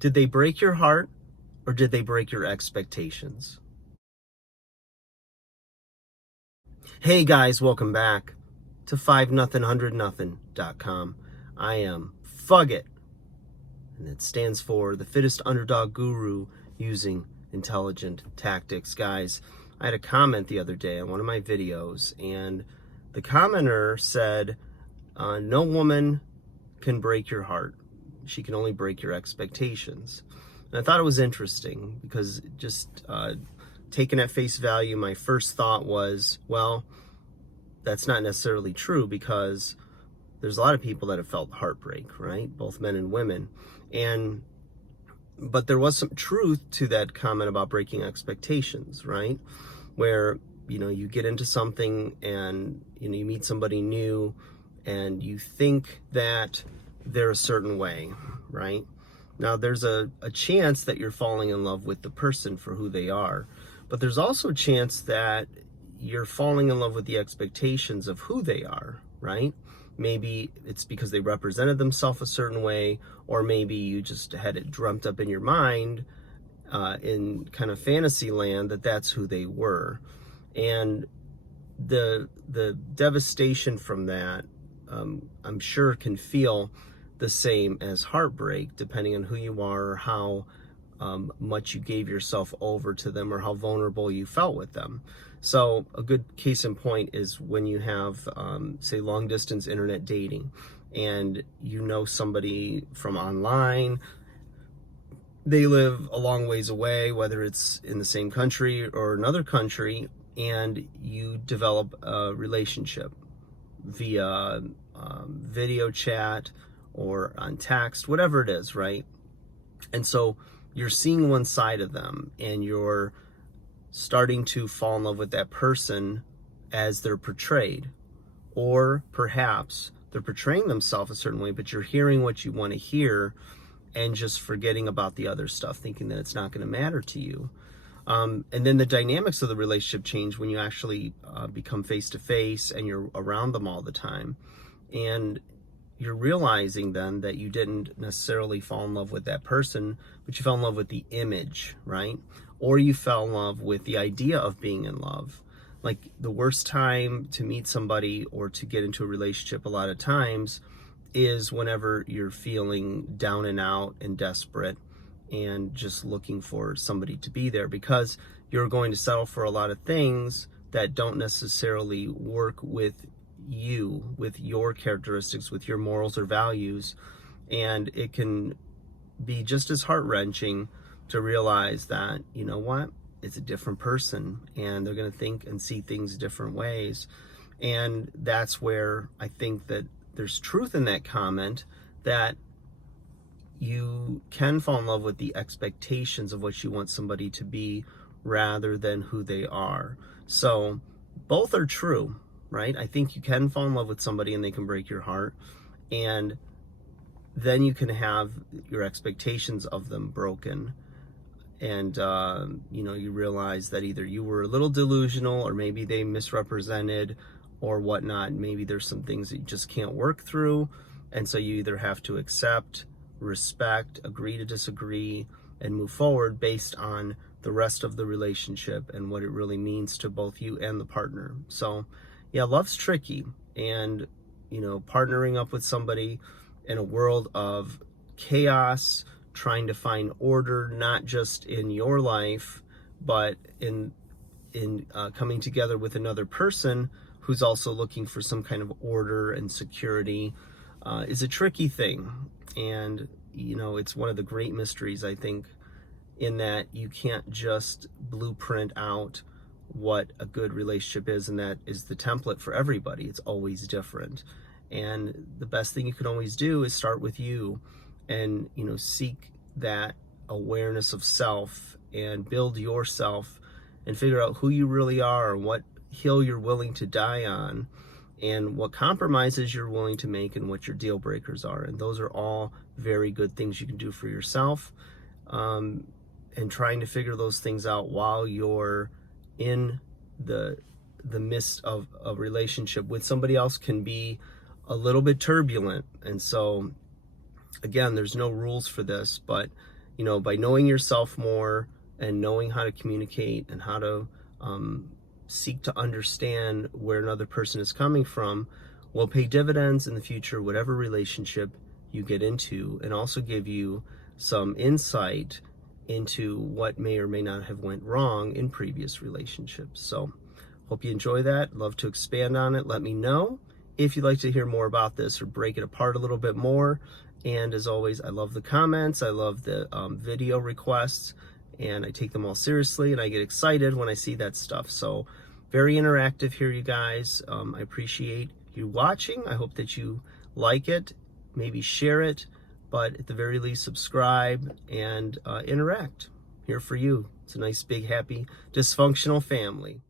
Did they break your heart, or did they break your expectations? Hey guys, welcome back to 5nothing100nothing.com. I am Fugget, and it stands for the fittest underdog guru using intelligent tactics. Guys, I had a comment the other day on one of my videos, and the commenter said, no woman can break your heart. She can only break your expectations. And I thought it was interesting because just taken at face value, my first thought was, well, that's not necessarily true, because there's a lot of people that have felt heartbreak, right? Both men and women. But there was some truth to that comment about breaking expectations, right? Where, you get into something and, you meet somebody new and you think that they're a certain way, right? Now, there's a chance that you're falling in love with the person for who they are, but there's also a chance that you're falling in love with the expectations of who they are, right? Maybe it's because they represented themselves a certain way, or maybe you just had it dreamt up in your mind in kind of fantasy land that that's who they were. And the devastation from that, I'm sure, can feel the same as heartbreak, depending on who you are, or how much you gave yourself over to them, or how vulnerable you felt with them. So a good case in point is when you have, say, long distance internet dating, and you know somebody from online. They live a long ways away, whether it's in the same country or another country, and you develop a relationship via video chat or on text, whatever it is, right? And so you're seeing one side of them, and you're starting to fall in love with that person as they're portrayed. Or perhaps they're portraying themselves a certain way, but you're hearing what you want to hear and just forgetting about the other stuff, thinking that it's not going to matter to you. And then the dynamics of the relationship change when you actually become face-to-face and you're around them all the time. And you're realizing then that you didn't necessarily fall in love with that person, but you fell in love with the image, right? Or you fell in love with the idea of being in love. Like, the worst time to meet somebody or to get into a relationship a lot of times is whenever you're feeling down and out and desperate and just looking for somebody to be there, because you're going to settle for a lot of things that don't necessarily work with you, with your characteristics, with your morals or values. And it can be just as heart-wrenching to realize that, you know what, it's a different person, and they're going to think and see things different ways. And that's where I think that there's truth in that comment, that you can fall in love with the expectations of what you want somebody to be rather than who they are. So both are true, right? I think you can fall in love with somebody and they can break your heart, and then you can have your expectations of them broken. And, you realize that either you were a little delusional, or maybe they misrepresented or whatnot. Maybe there's some things that you just can't work through. And so you either have to accept, respect, agree to disagree, and move forward based on the rest of the relationship and what it really means to both you and the partner. So yeah, love's tricky. And, partnering up with somebody in a world of chaos, trying to find order, not just in your life, but in coming together with another person who's also looking for some kind of order and security, is a tricky thing. And, it's one of the great mysteries, I think, in that you can't just blueprint out what a good relationship is, and that is the template for everybody. It's always different. And the best thing you can always do is start with you, and, seek that awareness of self and build yourself and figure out who you really are, and what hill you're willing to die on, and what compromises you're willing to make, and what your deal breakers are. And those are all very good things you can do for yourself. And trying to figure those things out while you're in the midst of a relationship with somebody else can be a little bit turbulent. And so, again, there's no rules for this, but by knowing yourself more and knowing how to communicate and how to seek to understand where another person is coming from will pay dividends in the future, whatever relationship you get into, and also give you some insight into what may or may not have went wrong in previous relationships. So hope you enjoy that. Love to expand on it. Let me know if you'd like to hear more about this or break it apart a little bit more. And as always, I love the comments. I love the video requests, and I take them all seriously, and I get excited when I see that stuff. So very interactive here, you guys. I appreciate you watching. I hope that you like it, maybe share it, but at the very least subscribe and interact. Here for you. It's a nice, big, happy, dysfunctional family.